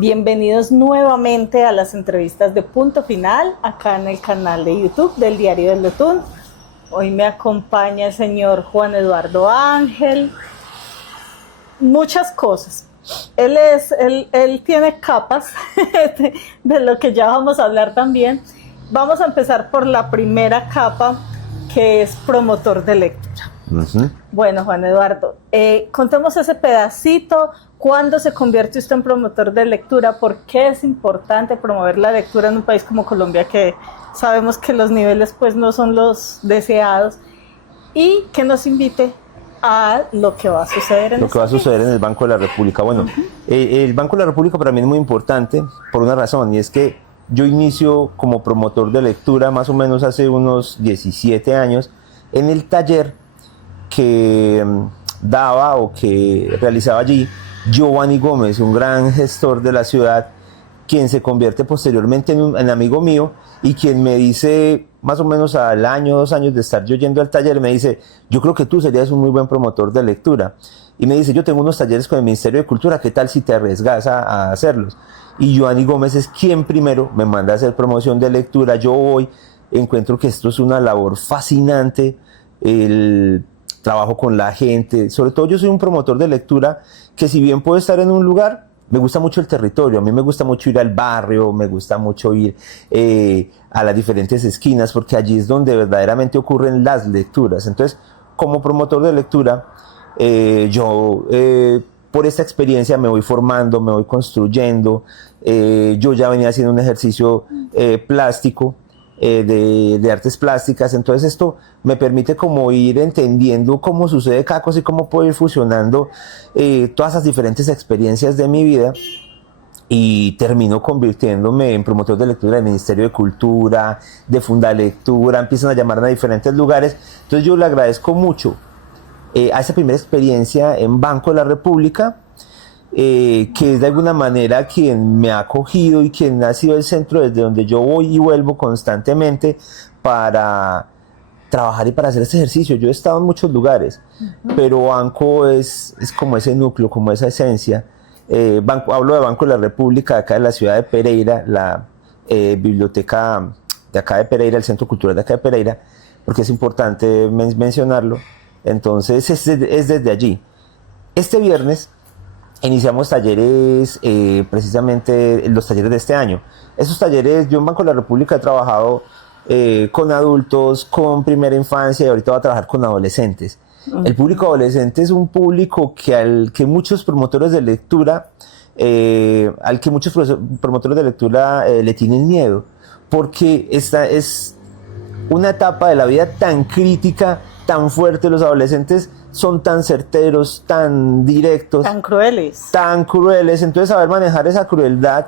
Bienvenidos nuevamente a las entrevistas de Punto Final, acá en el canal de YouTube del Diario del Letún. Hoy me acompaña el señor Juan Eduardo Ángel. Muchas cosas. Él tiene capas de lo que ya vamos a hablar también. Vamos a empezar por la primera capa, que es promotor de lectura. Bueno, Juan Eduardo, contemos ese pedacito. ¿Cuándo se convierte usted en promotor de lectura? ¿Por qué es importante promover la lectura en un país como Colombia, que sabemos que los niveles pues no son los deseados? Y que nos invite a lo que va a suceder en el Banco de la República. Bueno, el Banco de la República para mí es muy importante por una razón, y es que yo inicio como promotor de lectura más o menos hace unos 17 años en el taller que daba o que realizaba allí Giovanni Gómez, un gran gestor de la ciudad, quien se convierte posteriormente en amigo mío y quien me dice, más o menos al año, 2 años de estar yo yendo al taller, me dice: yo creo que tú serías un muy buen promotor de lectura. Y me dice: yo tengo unos talleres con el Ministerio de Cultura, ¿qué tal si te arriesgas a hacerlos? Y Giovanni Gómez es quien primero me manda a hacer promoción de lectura. Yo voy, encuentro que esto es una labor fascinante, el trabajo con la gente. Sobre todo yo soy un promotor de lectura que, si bien puedo estar en un lugar, me gusta mucho el territorio. A mí me gusta mucho ir al barrio, me gusta mucho ir a las diferentes esquinas, porque allí es donde verdaderamente ocurren las lecturas. Entonces, como promotor de lectura, por esta experiencia me voy formando, me voy construyendo. Yo ya venía haciendo un ejercicio plástico, de artes plásticas. Entonces esto me permite como ir entendiendo cómo sucede cada cosa y cómo puedo ir fusionando todas esas diferentes experiencias de mi vida, y termino convirtiéndome en promotor de lectura del Ministerio de Cultura, de Fundalectura. Empiezan a llamarme a diferentes lugares. Entonces yo le agradezco mucho a esa primera experiencia en Banco de la República, que es de alguna manera quien me ha acogido y quien ha sido el centro desde donde yo voy y vuelvo constantemente para trabajar y para hacer este ejercicio. Yo he estado en muchos lugares, pero Banco es como ese núcleo, como esa esencia. Hablo de Banco de la República, de acá de la ciudad de Pereira, la biblioteca de acá de Pereira, el Centro Cultural de acá de Pereira, porque es importante mencionarlo. Entonces es desde allí. Este viernes iniciamos talleres, precisamente los talleres de este año. Esos talleres, yo en Banco de la República he trabajado con adultos, con primera infancia, y ahorita voy a trabajar con adolescentes. El público adolescente es un público al que muchos promotores de lectura, le tienen miedo, porque esta es una etapa de la vida tan crítica, tan fuerte. Los adolescentes son tan certeros, tan directos, tan crueles. Entonces, saber manejar esa crueldad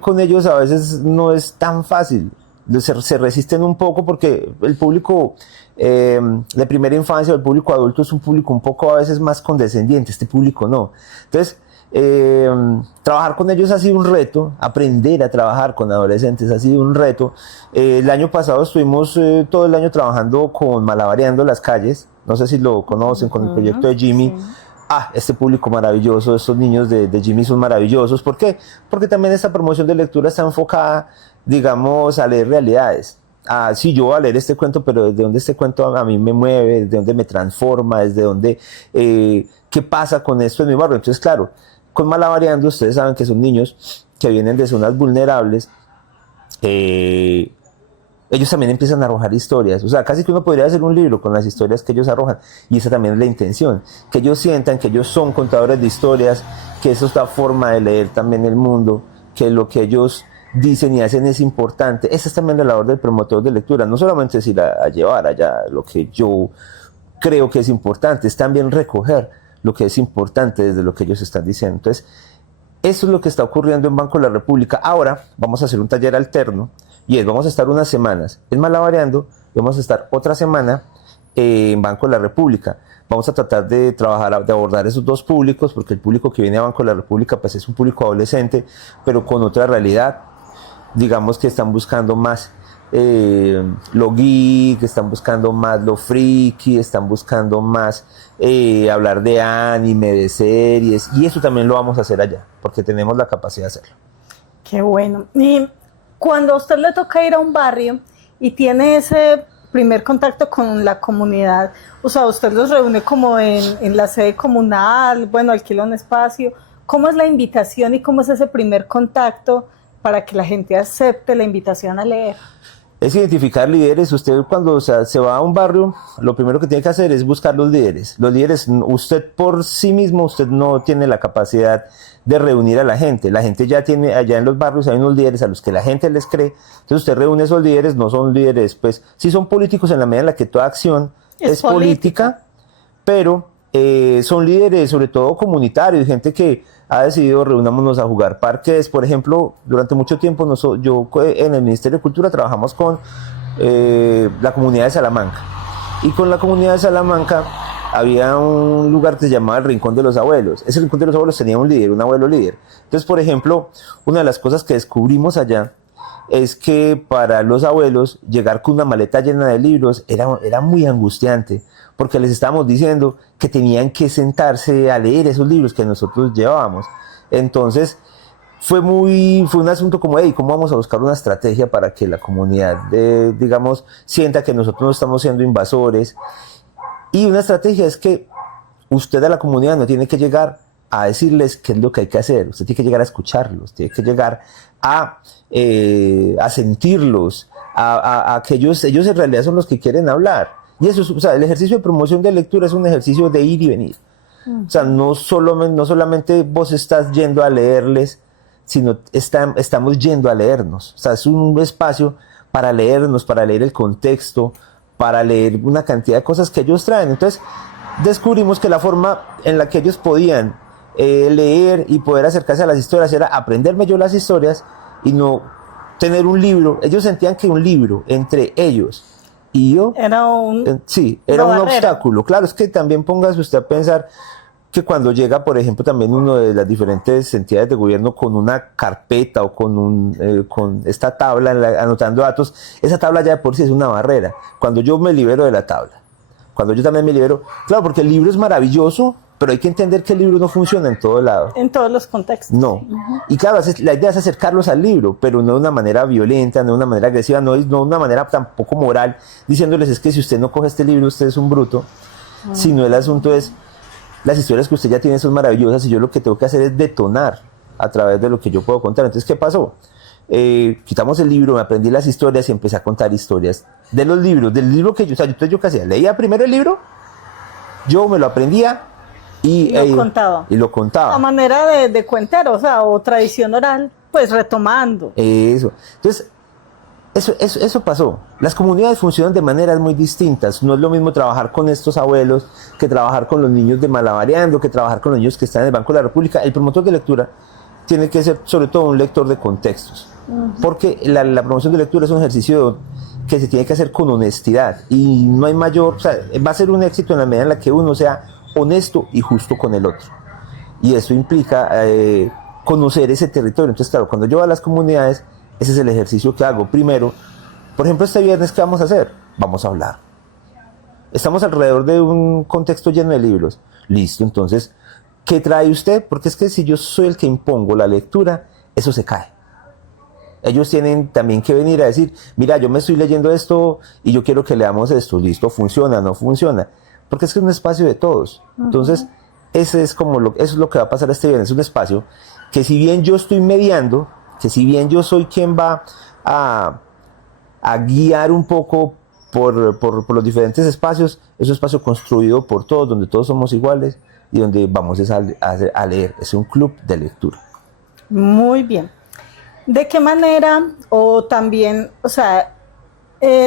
con ellos a veces no es tan fácil. Se resisten un poco, porque el público de primera infancia o el público adulto es un público un poco a veces más condescendiente. Este público no. Entonces, trabajar con ellos ha sido un reto. Aprender a trabajar con adolescentes ha sido un reto. El año pasado estuvimos todo el año trabajando con Malabareando las Calles. No sé si lo conocen, con el proyecto de Jimmy. Sí. Este público maravilloso, estos niños de Jimmy son maravillosos. ¿Por qué? Porque también esta promoción de lectura está enfocada, digamos, a leer realidades. Sí, yo voy a leer este cuento, pero desde donde este cuento a mí me mueve, desde donde me transforma, desde donde, ¿qué pasa con esto en mi barrio? Entonces, claro, con Malabareando, ustedes saben que son niños que vienen de zonas vulnerables. Ellos también empiezan a arrojar historias. O sea, casi que uno podría hacer un libro con las historias que ellos arrojan. Y esa también es la intención. Que ellos sientan que ellos son contadores de historias, que eso es la forma de leer también el mundo, que lo que ellos dicen y hacen es importante. Esa es también la labor del promotor de lectura. No solamente es ir a llevar allá lo que yo creo que es importante, es también recoger lo que es importante desde lo que ellos están diciendo. Entonces, eso es lo que está ocurriendo en Banco de la República. Ahora vamos a hacer un taller alterno, y vamos a estar unas semanas en Malabareando y vamos a estar otra semana en Banco de la República. Vamos a tratar de trabajar, de abordar esos dos públicos, porque el público que viene a Banco de la República pues es un público adolescente, pero con otra realidad. Digamos que están buscando más lo geek, están buscando más lo friki, están buscando más hablar de anime, de series, y eso también lo vamos a hacer allá, porque tenemos la capacidad de hacerlo. Qué bueno. Y cuando a usted le toca ir a un barrio y tiene ese primer contacto con la comunidad, o sea, usted los reúne como en la sede comunal, bueno, alquila un espacio, ¿cómo es la invitación y cómo es ese primer contacto para que la gente acepte la invitación a leer? Es identificar líderes. Usted cuando se va a un barrio, lo primero que tiene que hacer es buscar los líderes. Los líderes, usted por sí mismo, usted no tiene la capacidad de reunir a la gente. La gente ya tiene, allá en los barrios hay unos líderes a los que la gente les cree. Entonces usted reúne esos líderes, no son líderes, pues sí son políticos en la medida en la que toda acción es política, pero son líderes sobre todo comunitarios, gente que ha decidido reunámonos a jugar parques. Por ejemplo, durante mucho tiempo yo en el Ministerio de Cultura trabajamos con la comunidad de Salamanca, y con la comunidad de Salamanca había un lugar que se llamaba el Rincón de los Abuelos. Ese Rincón de los Abuelos tenía un líder, un abuelo líder. Entonces, por ejemplo, una de las cosas que descubrimos allá es que para los abuelos llegar con una maleta llena de libros era muy angustiante, porque les estábamos diciendo que tenían que sentarse a leer esos libros que nosotros llevábamos. Entonces fue un asunto como, hey, ¿cómo vamos a buscar una estrategia para que la comunidad, digamos, sienta que nosotros no estamos siendo invasores? Y una estrategia es que usted a la comunidad no tiene que llegar a decirles qué es lo que hay que hacer, usted tiene que llegar a escucharlos, tiene que llegar a sentirlos, a que ellos en realidad son los que quieren hablar. Y eso, o sea, el ejercicio de promoción de lectura es un ejercicio de ir y venir. O sea, no solamente vos estás yendo a leerles, sino estamos yendo a leernos. O sea, es un espacio para leernos, para leer el contexto, para leer una cantidad de cosas que ellos traen. Entonces, descubrimos que la forma en la que ellos podían leer y poder acercarse a las historias era aprenderme yo las historias y no tener un libro. Ellos sentían que un libro entre ellos y yo era un obstáculo. Claro, es que también póngase usted a pensar que cuando llega, por ejemplo, también uno de las diferentes entidades de gobierno con una carpeta o con esta tabla anotando datos, esa tabla ya de por sí es una barrera. Cuando yo me libero de la tabla, cuando yo también me libero, claro, porque el libro es maravilloso, pero hay que entender que el libro no funciona en todo lado. En todos los contextos. No. Y claro, la idea es acercarlos al libro, pero no de una manera violenta, no de una manera agresiva, no de una manera tampoco moral, diciéndoles es que si usted no coge este libro, usted es un bruto. Sino el asunto es, las historias que usted ya tiene son maravillosas y yo lo que tengo que hacer es detonar a través de lo que yo puedo contar. Entonces, ¿qué pasó? Quitamos el libro, me aprendí las historias y empecé a contar historias de los libros, del libro que yo, o sea, yo qué hacía, leía primero el libro, yo me lo aprendía y lo contaba. A manera de cuentero, o sea, o tradición oral, pues retomando. Eso. Entonces, eso pasó. Las comunidades funcionan de maneras muy distintas. No es lo mismo trabajar con estos abuelos que trabajar con los niños de Malabareando, que trabajar con los niños que están en el Banco de la República. El promotor de lectura tiene que ser sobre todo un lector de contextos, porque la promoción de lectura es un ejercicio que se tiene que hacer con honestidad y no hay mayor, o sea, va a ser un éxito en la medida en la que uno sea honesto y justo con el otro, y eso implica conocer ese territorio. Entonces, claro, cuando yo voy a las comunidades, ese es el ejercicio que hago. Primero, por ejemplo, este viernes, ¿qué vamos a hacer? Vamos a hablar. Estamos alrededor de un contexto lleno de libros. Listo, entonces, ¿qué trae usted? Porque es que si yo soy el que impongo la lectura, eso se cae. Ellos tienen también que venir a decir, mira, yo me estoy leyendo esto y yo quiero que leamos esto. Listo, funciona, no funciona. Porque es que es un espacio de todos. Entonces, eso es lo que va a pasar este viernes. Es un espacio que si bien yo estoy mediando, que si bien yo soy quien va a guiar un poco por los diferentes espacios, es un espacio construido por todos, donde todos somos iguales y donde vamos a leer. Es un club de lectura. Muy bien. ¿De qué manera, o también, o sea,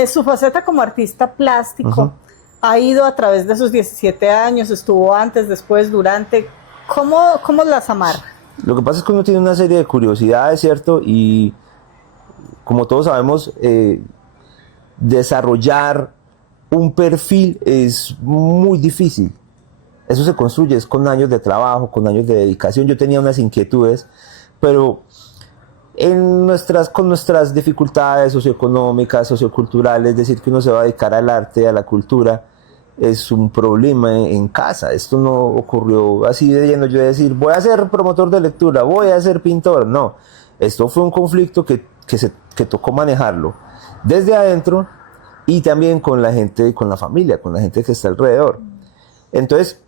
su faceta como artista plástico ha ido a través de sus 17 años, estuvo antes, después, durante, ¿cómo las amarra? Lo que pasa es que uno tiene una serie de curiosidades, ¿cierto? Y como todos sabemos, desarrollar un perfil es muy difícil. Eso se construye es con años de trabajo, con años de dedicación. Yo tenía unas inquietudes, pero con nuestras dificultades socioeconómicas, socioculturales, decir que uno se va a dedicar al arte, a la cultura, es un problema en casa. Esto no ocurrió así de lleno, yo de decir, voy a ser promotor de lectura, voy a ser pintor. No, esto fue un conflicto que tocó manejarlo desde adentro y también con la gente, con la familia, con la gente que está alrededor. Entonces,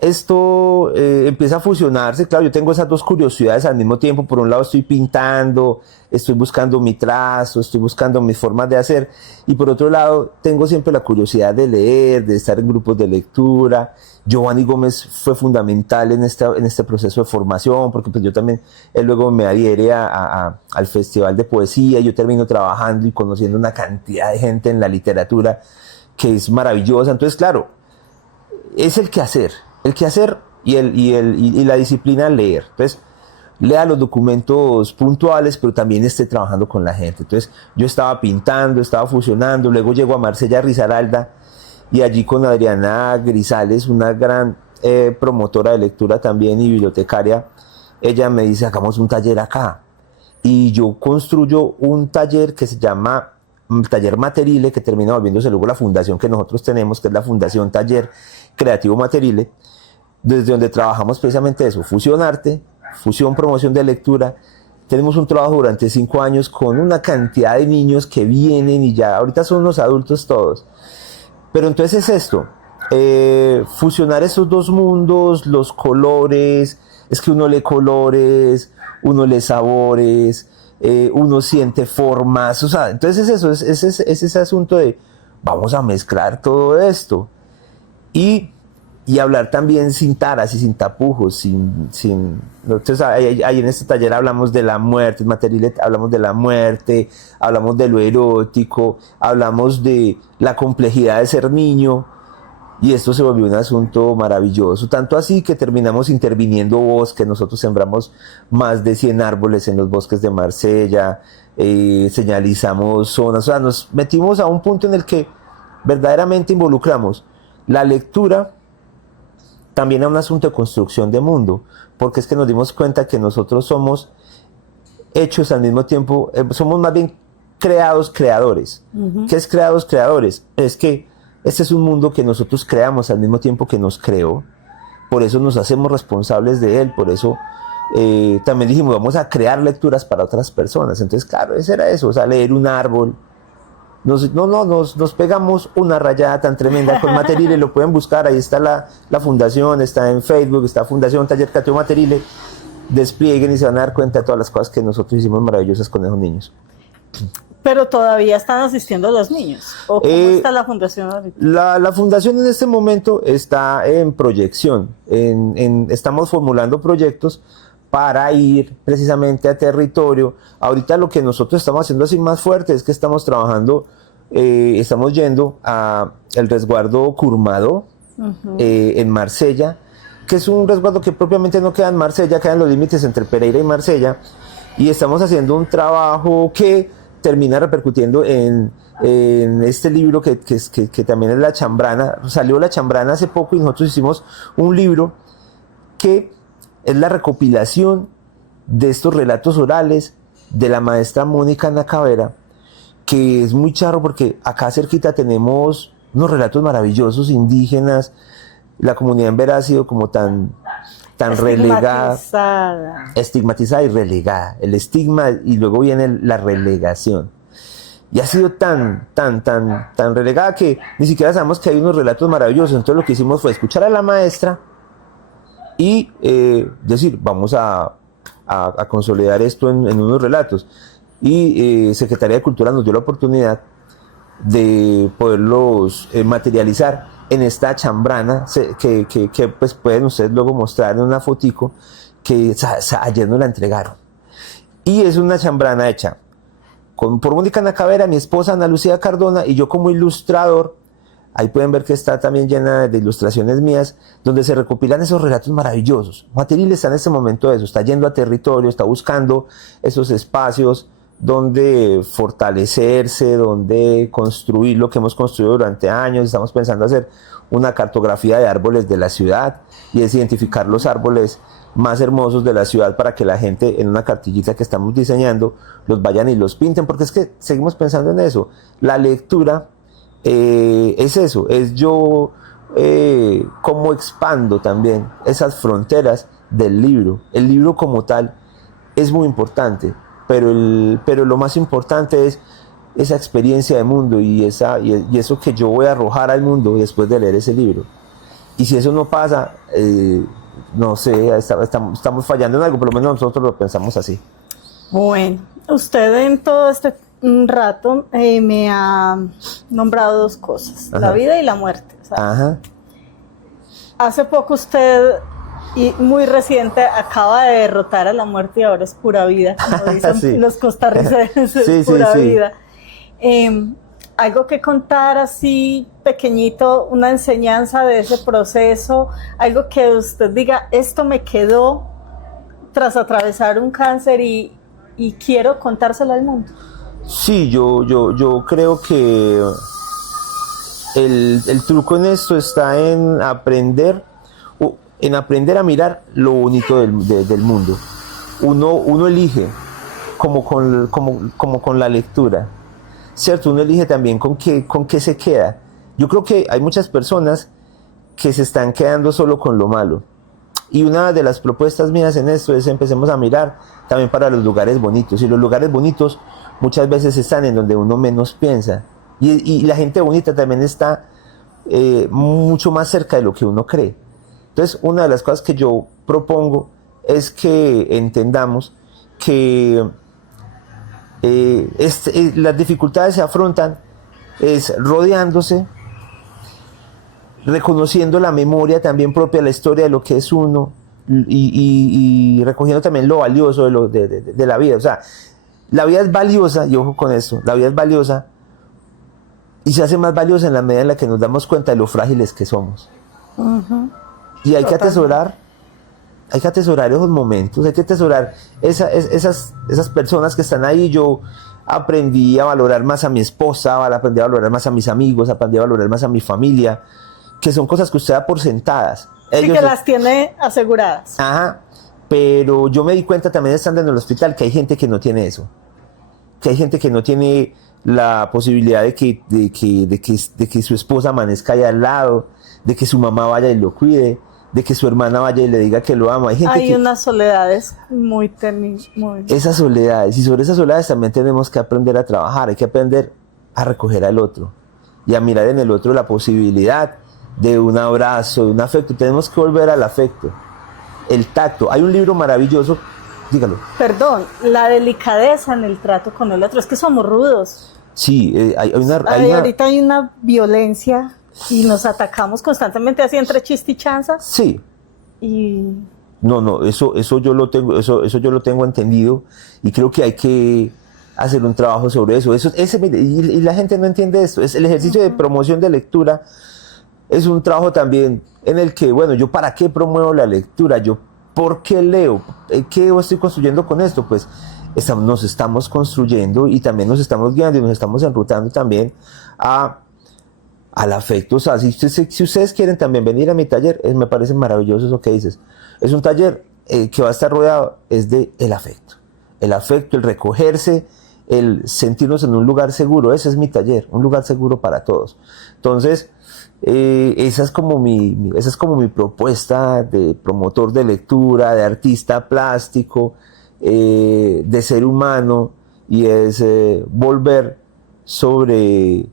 esto empieza a fusionarse. Claro, yo tengo esas dos curiosidades al mismo tiempo. Por un lado estoy pintando, estoy buscando mi trazo, estoy buscando mis formas de hacer, y por otro lado tengo siempre la curiosidad de leer, de estar en grupos de lectura. Giovanni Gómez fue fundamental en este proceso de formación, porque pues yo también, él luego me adhiere al Festival de Poesía. Yo termino trabajando y conociendo una cantidad de gente en la literatura que es maravillosa. Entonces, claro, es el quehacer y la disciplina leer. Entonces, lea los documentos puntuales, pero también esté trabajando con la gente. Entonces, yo estaba pintando, estaba fusionando, luego llego a Marsella Risaralda, y allí con Adriana Grisales, una gran promotora de lectura también y bibliotecaria, ella me dice, hagamos un taller acá. Y yo construyo un taller que se llama Taller Materile, que termina volviéndose luego la fundación que nosotros tenemos, que es la Fundación Taller Creativo Materile, desde donde trabajamos precisamente eso, fusión arte, fusión promoción de lectura. Tenemos un trabajo durante 5 años con una cantidad de niños que vienen y ya, ahorita son los adultos todos. Pero entonces es esto, fusionar esos dos mundos, los colores, es que uno lee colores, uno lee sabores, uno siente formas, o sea, entonces es eso, es ese asunto de vamos a mezclar todo esto y hablar también sin taras y sin tapujos, entonces ahí en este taller hablamos de la muerte, material, hablamos de la muerte, hablamos de lo erótico, hablamos de la complejidad de ser niño, y esto se volvió un asunto maravilloso, tanto así que terminamos interviniendo bosques. Nosotros sembramos más de 100 árboles en los bosques de Marsella, señalizamos zonas, o sea, nos metimos a un punto en el que verdaderamente involucramos la lectura también a un asunto de construcción de mundo, porque es que nos dimos cuenta que nosotros somos hechos al mismo tiempo, somos más bien creadores. ¿Qué es creadores? Es que este es un mundo que nosotros creamos al mismo tiempo que nos creó, por eso nos hacemos responsables de él, por eso también dijimos, vamos a crear lecturas para otras personas. Entonces, claro, ese era eso, o sea, leer un árbol. Nos pegamos una rayada tan tremenda con Materile, lo pueden buscar, ahí está la fundación, está en Facebook, está Fundación Taller Creativo Materile, desplieguen y se van a dar cuenta de todas las cosas que nosotros hicimos maravillosas con esos niños. Pero todavía están asistiendo los niños, ¿o cómo está la fundación ahorita? La fundación en este momento está en proyección, estamos formulando proyectos para ir precisamente a territorio. Ahorita lo que nosotros estamos haciendo así más fuerte es que estamos trabajando, estamos yendo a el resguardo Curmado, en Marsella, que es un resguardo que propiamente no queda en Marsella, queda en los límites entre Pereira y Marsella, y estamos haciendo un trabajo que termina repercutiendo en este libro que también es La Chambrana. Salió La Chambrana hace poco y nosotros hicimos un libro que es la recopilación de estos relatos orales de la maestra Mónica Nacavera, que es muy charro porque acá cerquita tenemos unos relatos maravillosos indígenas. La comunidad en Vera ha sido como tan relegada, estigmatizada y relegada. El estigma y luego viene la relegación. Y ha sido tan relegada que ni siquiera sabemos que hay unos relatos maravillosos. Entonces lo que hicimos fue escuchar a la maestra y decir, vamos a consolidar esto en unos relatos. Y Secretaría de Cultura nos dio la oportunidad de poderlos materializar en esta chambrana que pues pueden ustedes luego mostrar en una fotico que ayer nos la entregaron. Y es una chambrana hecha por Mónica Nacavera, mi esposa Ana Lucía Cardona, y yo como ilustrador. Ahí pueden ver que está también llena de ilustraciones mías, donde se recopilan esos relatos maravillosos. Materile está en este momento de eso, está yendo a territorio, está buscando esos espacios donde fortalecerse, donde construir lo que hemos construido durante años. Estamos pensando hacer una cartografía de árboles de la ciudad y es identificar los árboles más hermosos de la ciudad para que la gente en una cartillita que estamos diseñando los vayan y los pinten, porque es que seguimos pensando en eso. La lectura es eso, es yo cómo expando también esas fronteras del libro. El libro como tal es muy importante, pero lo más importante es esa experiencia de mundo y eso que yo voy a arrojar al mundo después de leer ese libro. Y si eso no pasa, no sé, estamos fallando en algo, por lo menos nosotros lo pensamos así. Bueno, usted en todo este rato me ha nombrado dos cosas, Ajá. la vida y la muerte. O sea, Ajá. hace poco usted, y muy reciente, acaba de derrotar a la muerte y ahora es pura vida, como dicen Sí. los costarricenses, Sí, es pura sí. vida. Algo que contar así pequeñito, una enseñanza de ese proceso, algo que usted diga, esto me quedó tras atravesar un cáncer y quiero contárselo al mundo. Sí, yo creo que el truco en esto está en aprender a mirar lo bonito del mundo. Uno elige como con la lectura, ¿cierto? Uno elige también con qué se queda. Yo creo que hay muchas personas que se están quedando solo con lo malo. Y una de las propuestas mías en esto es empecemos a mirar también para los lugares bonitos. Y los lugares bonitos muchas veces están en donde uno menos piensa. Y la gente bonita también está mucho más cerca de lo que uno cree. Entonces, una de las cosas que yo propongo es que entendamos que las dificultades se afrontan es rodeándose, reconociendo la memoria también propia, la historia de lo que es uno y recogiendo también lo valioso de la vida. O sea, la vida es valiosa, y ojo con esto, la vida es valiosa y se hace más valiosa en la medida en la que nos damos cuenta de lo frágiles que somos. Uh-huh. Y hay que atesorar esos momentos, hay que atesorar esas personas que están ahí. Yo aprendí a valorar más a mi esposa, aprendí a valorar más a mis amigos, aprendí a valorar más a mi familia, que son cosas que usted da por sentadas. Sí, que las tiene aseguradas. Ajá, pero yo me di cuenta también estando en el hospital que hay gente que no tiene eso, que hay gente que no tiene la posibilidad de que su esposa amanezca ahí al lado, de que su mamá vaya y lo cuide, de que su hermana vaya y le diga que lo ama. Hay unas soledades muy... Esas soledades, y sobre esas soledades también tenemos que aprender a trabajar, hay que aprender a recoger al otro y a mirar en el otro la posibilidad de un abrazo, de un afecto. Tenemos que volver al afecto, el tacto. Hay un libro maravilloso, dígalo. Perdón, la delicadeza en el trato con el otro, es que somos rudos. Sí, ahorita hay una violencia y nos atacamos constantemente así entre chiste y chanza. Sí. Y No, eso yo lo tengo entendido y creo que hay que hacer un trabajo sobre eso. Y la gente no entiende esto. Es el ejercicio de promoción de lectura. Es un trabajo también en el que, bueno, ¿yo para qué promuevo la lectura? ¿Yo por qué leo? ¿Qué estoy construyendo con esto? Pues nos estamos construyendo y también nos estamos guiando y nos estamos enrutando también al afecto. O sea, si ustedes quieren también venir a mi taller, me parece maravilloso eso que dices. Es un taller que va a estar rodeado de el afecto. El afecto, el recogerse, el sentirnos en un lugar seguro. Ese es mi taller, un lugar seguro para todos. Entonces, esa es como mi propuesta de promotor de lectura, de artista plástico, de ser humano, y es volver sobre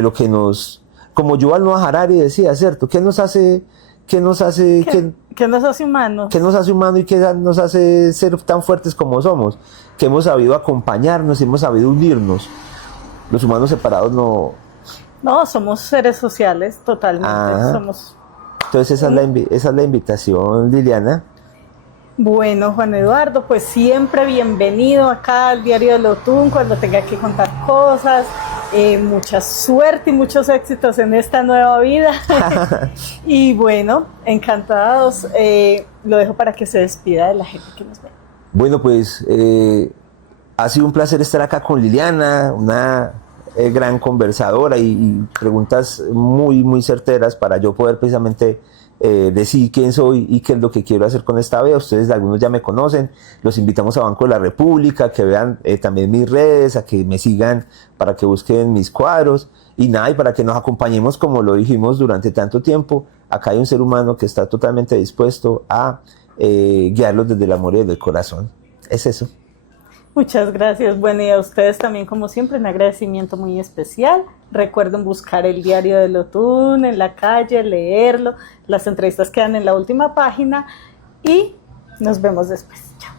lo que como Yuval Noah Harari decía, ¿cierto? ¿Qué nos hace humanos? ¿Qué nos hace humanos y qué nos hace ser tan fuertes como somos? Que hemos sabido acompañarnos y hemos sabido unirnos. Los humanos separados no, somos seres sociales totalmente. Entonces esa es la invitación, Liliana. Bueno, Juan Eduardo, pues siempre bienvenido acá al Diario del Otún cuando tenga que contar cosas. Mucha suerte y muchos éxitos en esta nueva vida. Y bueno, encantados. Lo dejo para que se despida de la gente que nos ve. Bueno, pues Ha sido un placer estar acá con Liliana, una gran conversadora y preguntas muy certeras para yo poder precisamente decir quién soy y qué es lo que quiero hacer con esta vida. Ustedes algunos ya me conocen, los invitamos a Banco de la República, que vean también mis redes, a que me sigan para que busquen mis cuadros y nada, y para que nos acompañemos como lo dijimos durante tanto tiempo. Acá hay un ser humano que está totalmente dispuesto a guiarlos desde el amor y desde el corazón. Es eso. Muchas gracias. Bueno, y a ustedes también, como siempre, un agradecimiento muy especial. Recuerden buscar el diario de Lotún en la calle, leerlo. Las entrevistas quedan en la última página y nos vemos después. Chao.